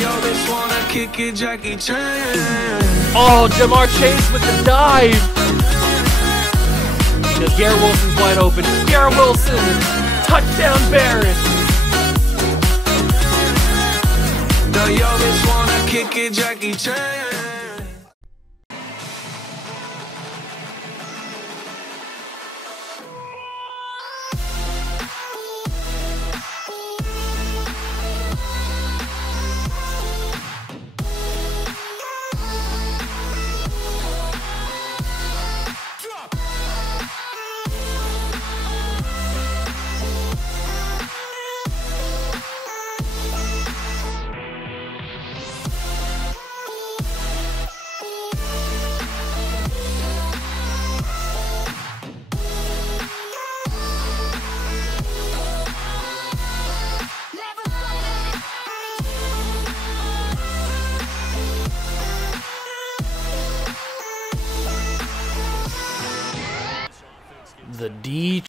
yo bitch wanna kick it, Jackie Chan. Oh, Jamar Chase with the dive. Because Garrett Wilson's wide open. Garrett Wilson, touchdown Bears. Now yo bitch wanna kick it, Jackie Chan. The D.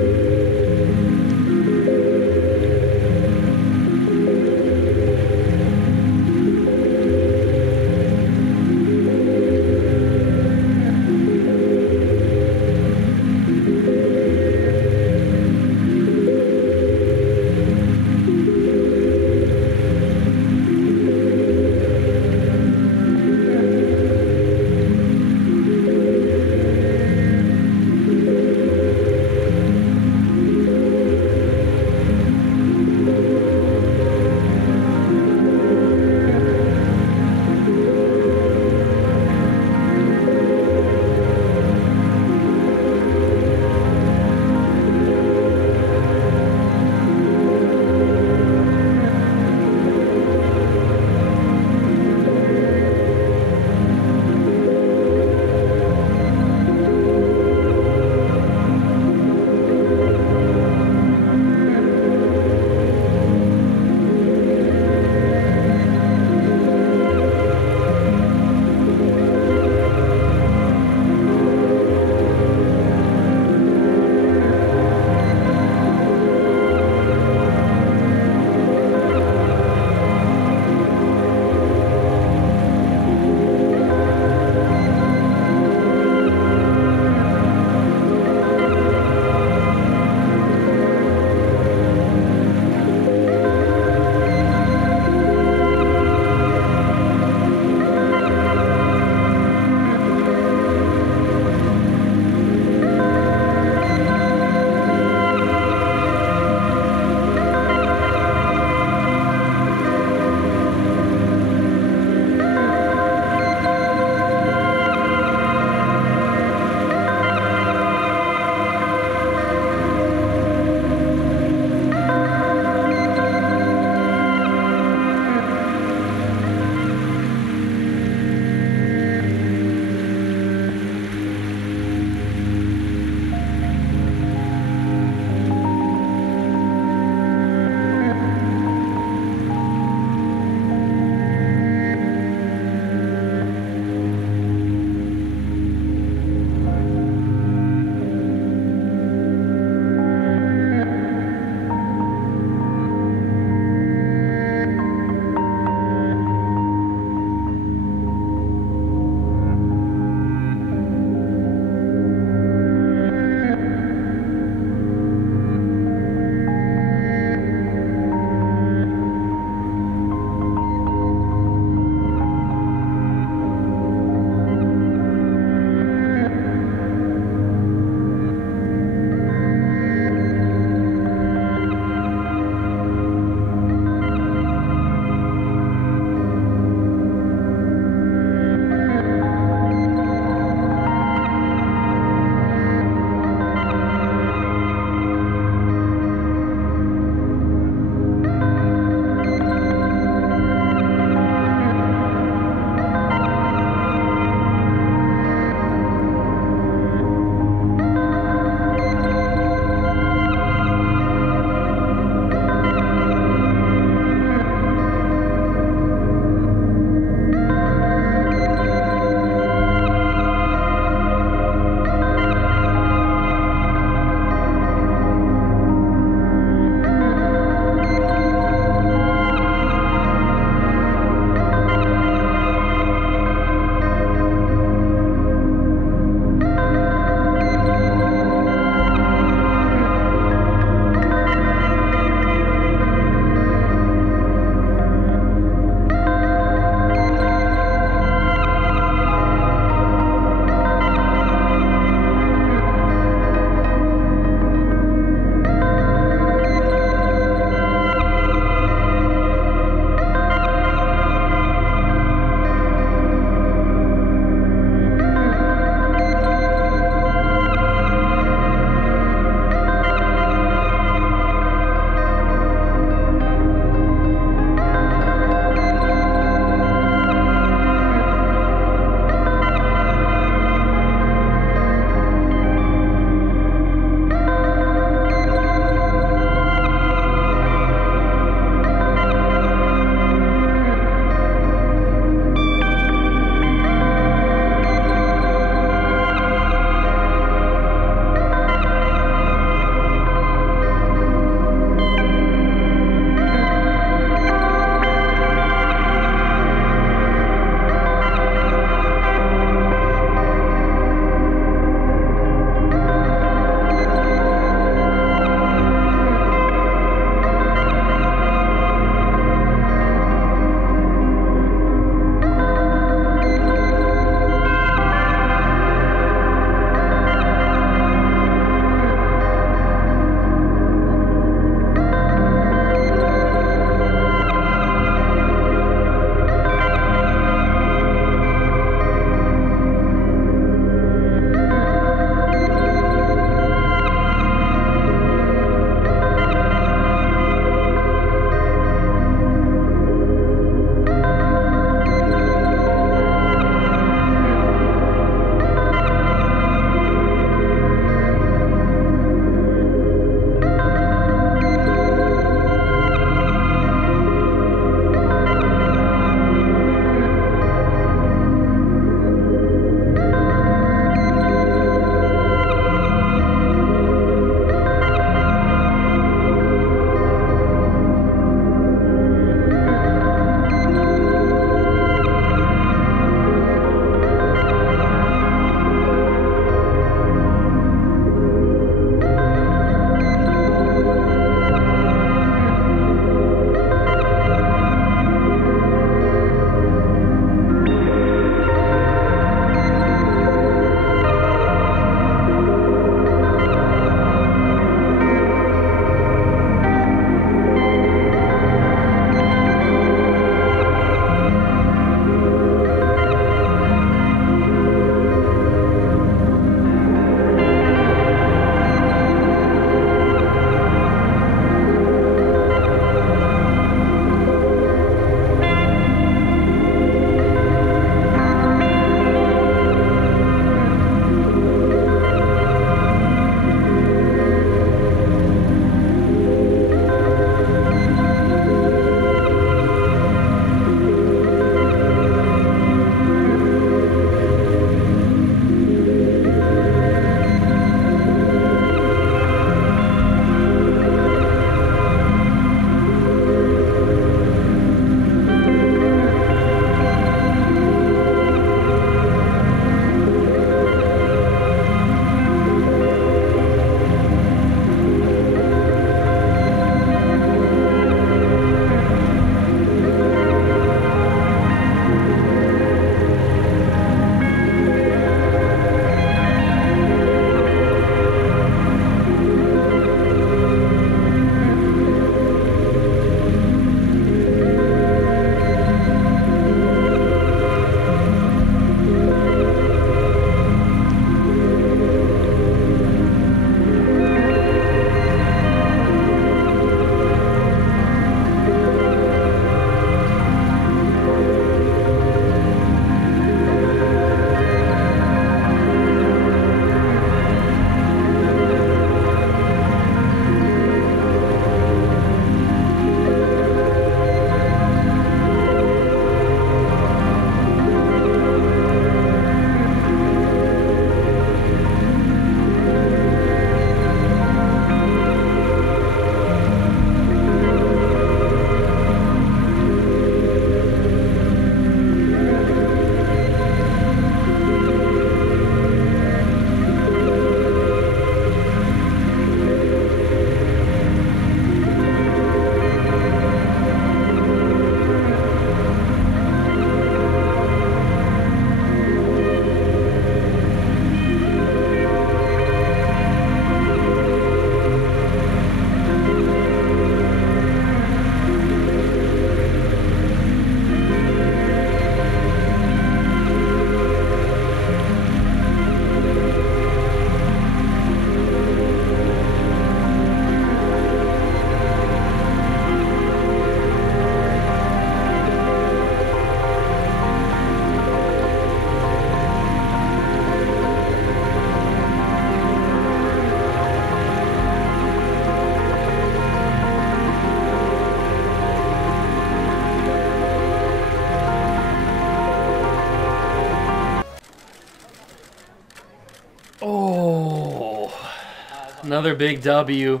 Another big W.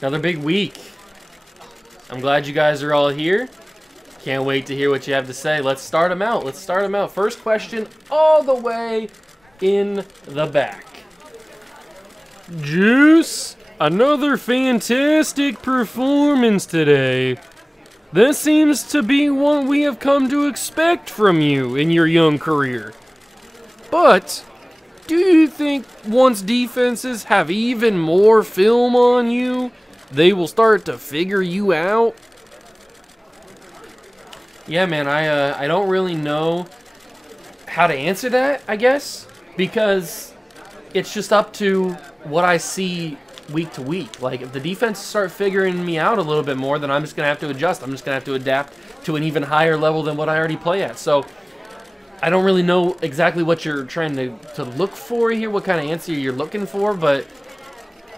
Another big week. I'm glad you guys are all here. Can't wait to hear what you have to say. Let's start them out. Let's start them out. First question all the way in the back. Juice, another fantastic performance today. This seems to be what we have come to expect from you in your young career. But do you think once defenses have even more film on you, they will start to figure you out? Yeah, man, I don't really know how to answer that, I guess, because it's just up to what I see week to week. Like, if the defense start figuring me out a little bit more, then I'm just going to have to adjust. I'm just going to have to adapt to an even higher level than what I already play at. So I don't really know exactly what you're trying to look for here, what kind of answer you're looking for, but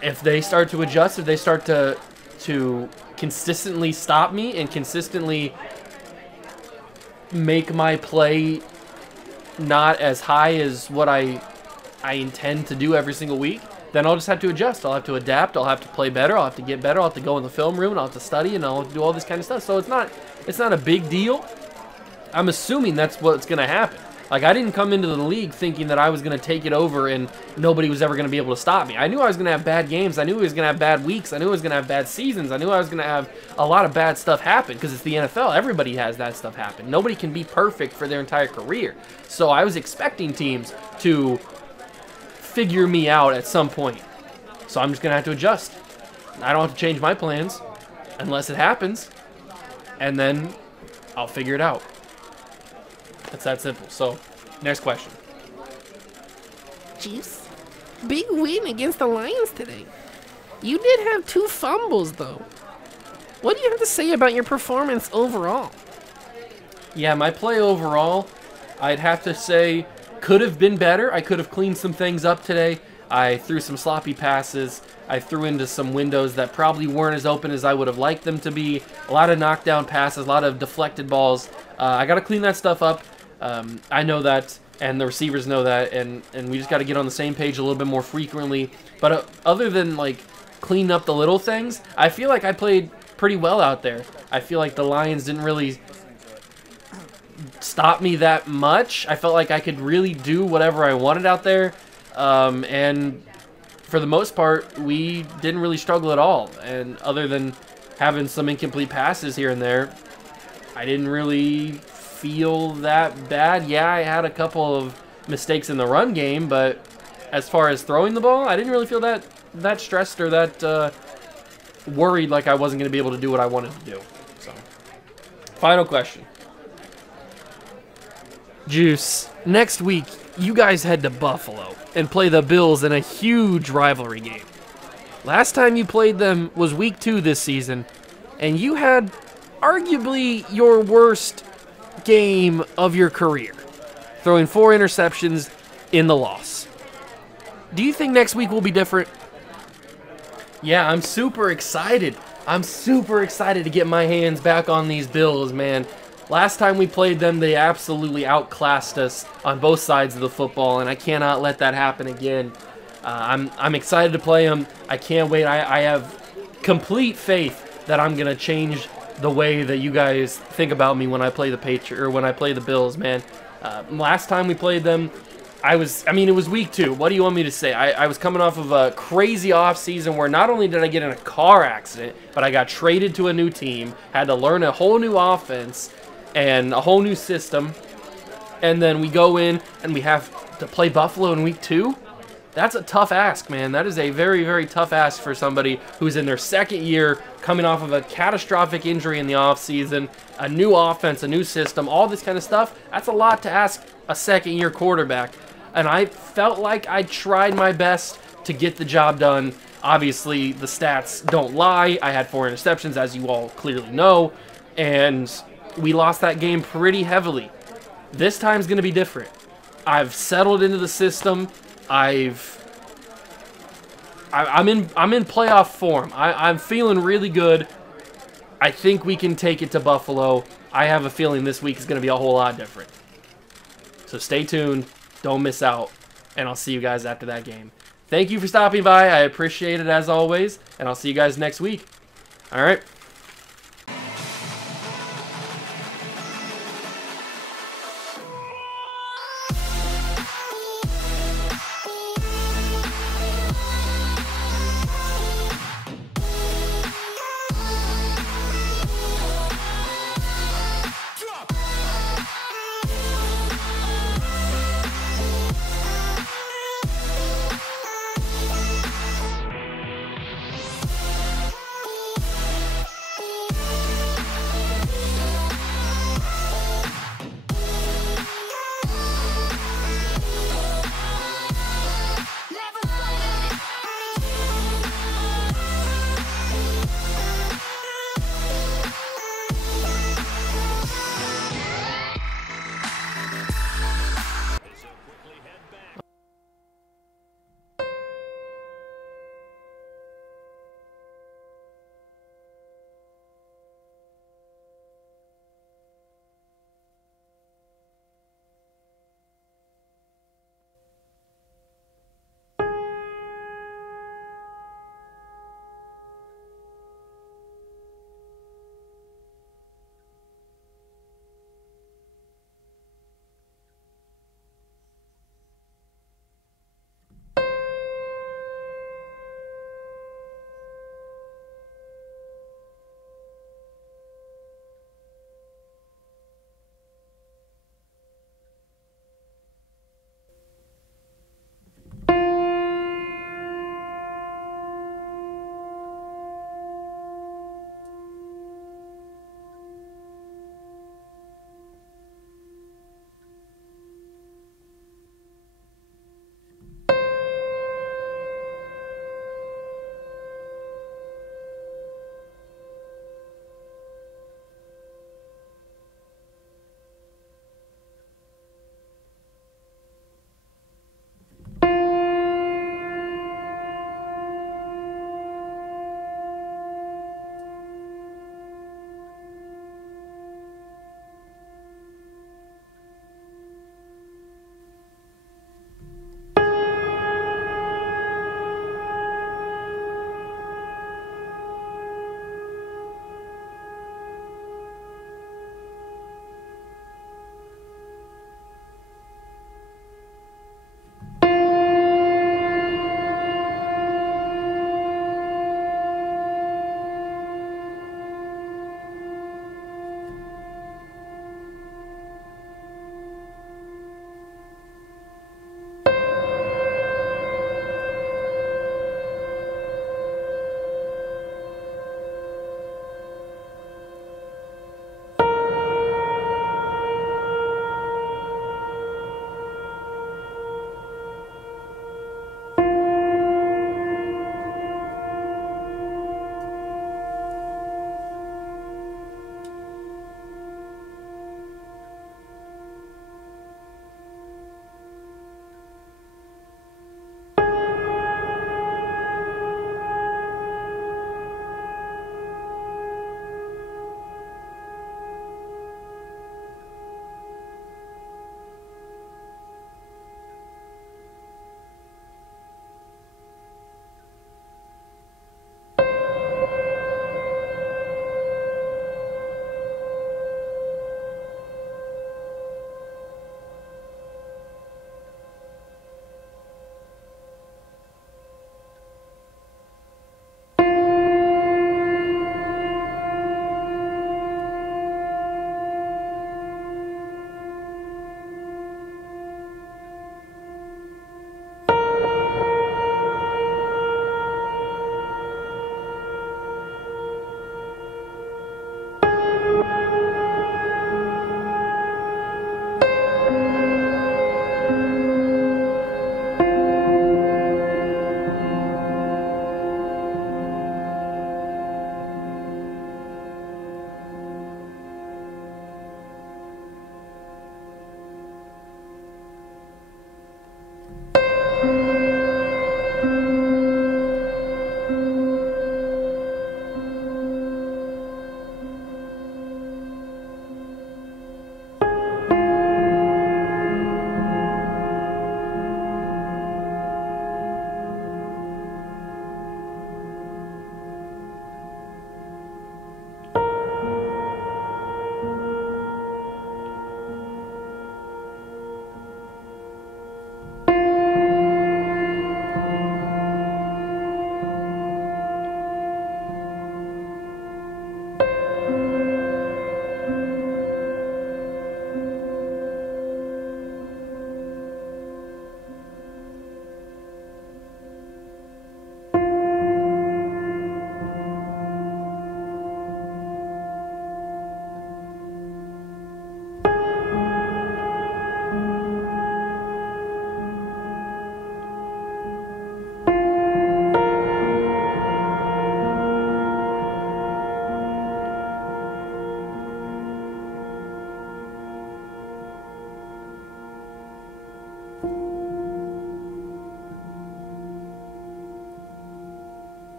if they start to adjust, if they start to consistently stop me and consistently make my play not as high as what I intend to do every single week, then I'll just have to adjust. I'll have to adapt. I'll have to play better. I'll have to get better. I'll have to go in the film room and I'll have to study and I'll have to do all this kind of stuff. So it's not a big deal. I'm assuming that's what's going to happen. Like, I didn't come into the league thinking that I was going to take it over and nobody was ever going to be able to stop me. I knew I was going to have bad games. I knew I was going to have bad weeks. I knew I was going to have bad seasons. I knew I was going to have a lot of bad stuff happen because it's the NFL. Everybody has that stuff happen. Nobody can be perfect for their entire career. So I was expecting teams to figure me out at some point. So I'm just going to have to adjust. I don't have to change my plans unless it happens. And then I'll figure it out. It's that simple. So, next question. Juice, big win against the Lions today. You did have 2 fumbles, though. What do you have to say about your performance overall? Yeah, my play overall, I'd have to say, could have been better. I could have cleaned some things up today. I threw some sloppy passes. I threw into some windows that probably weren't as open as I would have liked them to be. A lot of knockdown passes, a lot of deflected balls. I got to clean that stuff up. I know that, and the receivers know that, and we just got to get on the same page a little bit more frequently. But other than, like, cleaning up the little things, I feel like I played pretty well out there. I feel like the Lions didn't really stop me that much. I felt like I could really do whatever I wanted out there, and for the most part, we didn't really struggle at all. And other than having some incomplete passes here and there, I didn't really feel that bad. Yeah, I had a couple of mistakes in the run game, but as far as throwing the ball, I didn't really feel that stressed or that worried like I wasn't going to be able to do what I wanted to do. So, final question. Juice, next week, you guys head to Buffalo and play the Bills in a huge rivalry game. Last time you played them was week 2 this season, and you had arguably your worst game of your career, throwing 4 interceptions in the loss. Do you think next week will be different? Yeah, I'm super excited. I'm super excited to get my hands back on these Bills, man. Last time we played them, they absolutely outclassed us on both sides of the football, and I cannot let that happen again. I'm excited to play them. I can't wait. I have complete faith that I'm gonna change the way that you guys think about me when I play the Bills, man. Last time we played them, it was week 2. What do you want me to say? I was coming off of a crazy offseason where not only did I get in a car accident, but I got traded to a new team, had to learn a whole new offense and a whole new system, and then we go in and we have to play Buffalo in week 2? That's a tough ask, man. That is a very, very tough ask for somebody who's in their second year, coming off of a catastrophic injury in the offseason, a new offense, a new system, all this kind of stuff. That's a lot to ask a second-year quarterback. And I felt like I tried my best to get the job done. Obviously, the stats don't lie. I had 4 interceptions, as you all clearly know, and we lost that game pretty heavily. This time's going to be different. I've settled into the system. I'm in playoff form. I'm feeling really good. I think we can take it to Buffalo. I have a feeling this week is going to be a whole lot different. So stay tuned. Don't miss out. And I'll see you guys after that game. Thank you for stopping by. I appreciate it as always, and I'll see you guys next week. All right.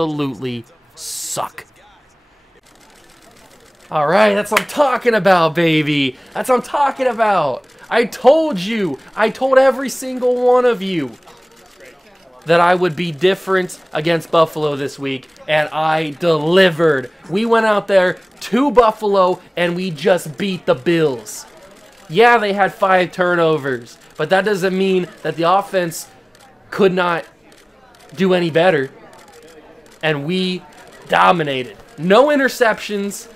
absolutely suck. All right, that's what I'm talking about, baby. That's what I'm talking about. I told you. I told every single one of you that I would be different against Buffalo this week, and I delivered. We went out there to Buffalo, and we just beat the Bills. Yeah, they had 5 turnovers, but that doesn't mean that the offense could not do any better, and we dominated. No interceptions.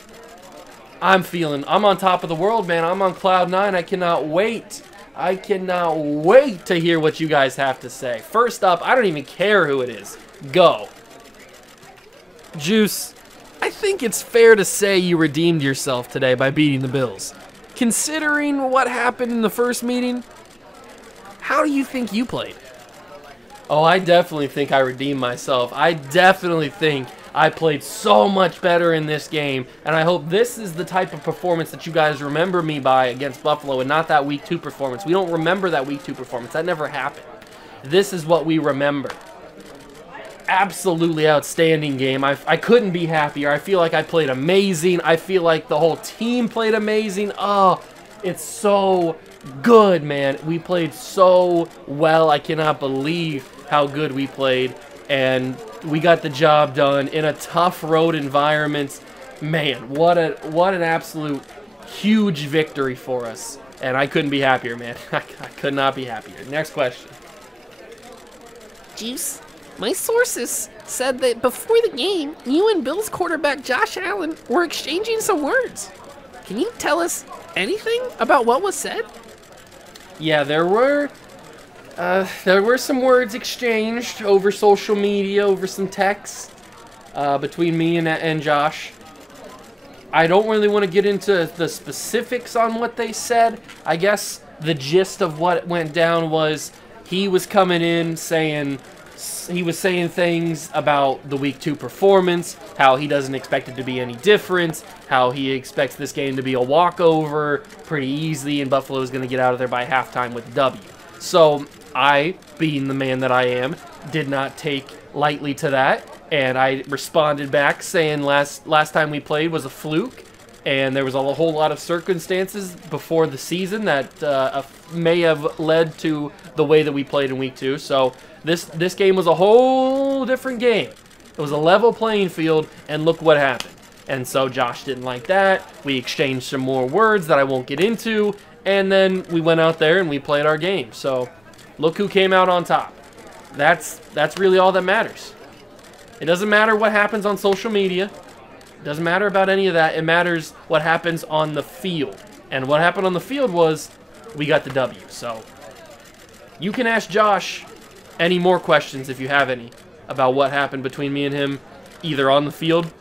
I'm on top of the world, man. I'm on cloud 9. I cannot wait. I cannot wait to hear what you guys have to say. First up, I don't even care who it is. Go. Juice, I think it's fair to say you redeemed yourself today by beating the Bills. Considering what happened in the first meeting, how do you think you played? Oh, I definitely think I redeemed myself. I definitely think I played so much better in this game, and I hope this is the type of performance that you guys remember me by against Buffalo and not that Week 2 performance. We don't remember that Week 2 performance. That never happened. This is what we remember. Absolutely outstanding game. I couldn't be happier. I feel like I played amazing. I feel like the whole team played amazing. Oh, it's so good, man. We played so well. I cannot believe how good we played, and we got the job done in a tough road environment. Man, what an absolute huge victory for us, and I couldn't be happier, man. I could not be happier. Next question. Juice, my sources said that before the game, you and Bills quarterback Josh Allen were exchanging some words. Can you tell us anything about what was said? Yeah, there were some words exchanged over social media, over some texts between me and Josh. I don't really want to get into the specifics on what they said. I guess the gist of what went down was he was coming in saying things about the Week 2 performance, how he doesn't expect it to be any different, how he expects this game to be a walkover pretty easily, and Buffalo is going to get out of there by halftime with a W. So I, being the man that I am, did not take lightly to that, and I responded back saying last time we played was a fluke, and there was a whole lot of circumstances before the season that may have led to the way that we played in Week 2. So this game was a whole different game. It was a level playing field, and look what happened. And so Josh didn't like that. We exchanged some more words that I won't get into, and then we went out there and we played our game. So look who came out on top. That's really all that matters. It doesn't matter what happens on social media. It doesn't matter about any of that. It matters what happens on the field. And what happened on the field was we got the W. So you can ask Josh any more questions if you have any about what happened between me and him, either on the field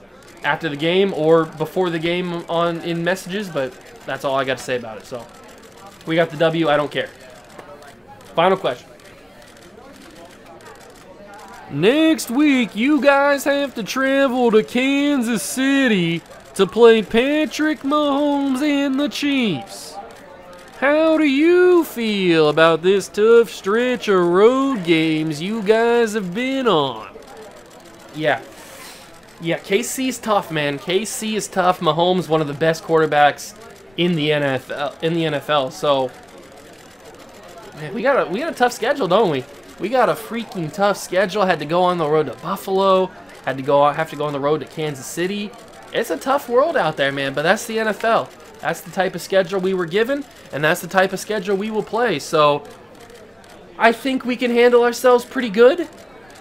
after the game or before the game in messages, but that's all I got to say about it. So we got the W. I don't care. Final question. Next week, you guys have to travel to Kansas City to play Patrick Mahomes and the Chiefs. How do you feel about this tough stretch of road games you guys have been on? Yeah, KC's tough, man. KC is tough. Mahomes, one of the best quarterbacks in the NFL. So, man, we got a tough schedule, don't we? We got a freaking tough schedule. Had to go on the road to Buffalo. Have to go on the road to Kansas City. It's a tough world out there, man, but that's the NFL. That's the type of schedule we were given, and that's the type of schedule we will play. So I think we can handle ourselves pretty good.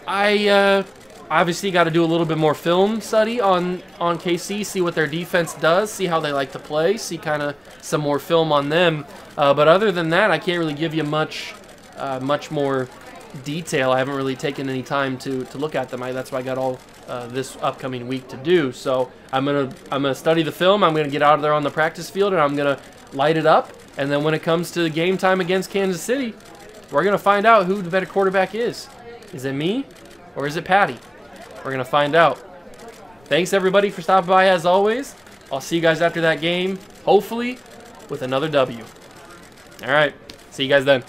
I obviously got to do a little bit more film study on KC, see what their defense does, see how they like to play, see kind of some more film on them. But other than that, I can't really give you much more detail. I haven't really taken any time to look at them. That's why I got all this upcoming week to do. So I'm gonna study the film. I'm gonna get out of there on the practice field, and I'm gonna light it up. And then when it comes to game time against Kansas City, we're gonna find out who the better quarterback is. Is it me or is it Patty? We're gonna find out. Thanks everybody for stopping by as always. I'll see you guys after that game, hopefully with another W. All right, see you guys then.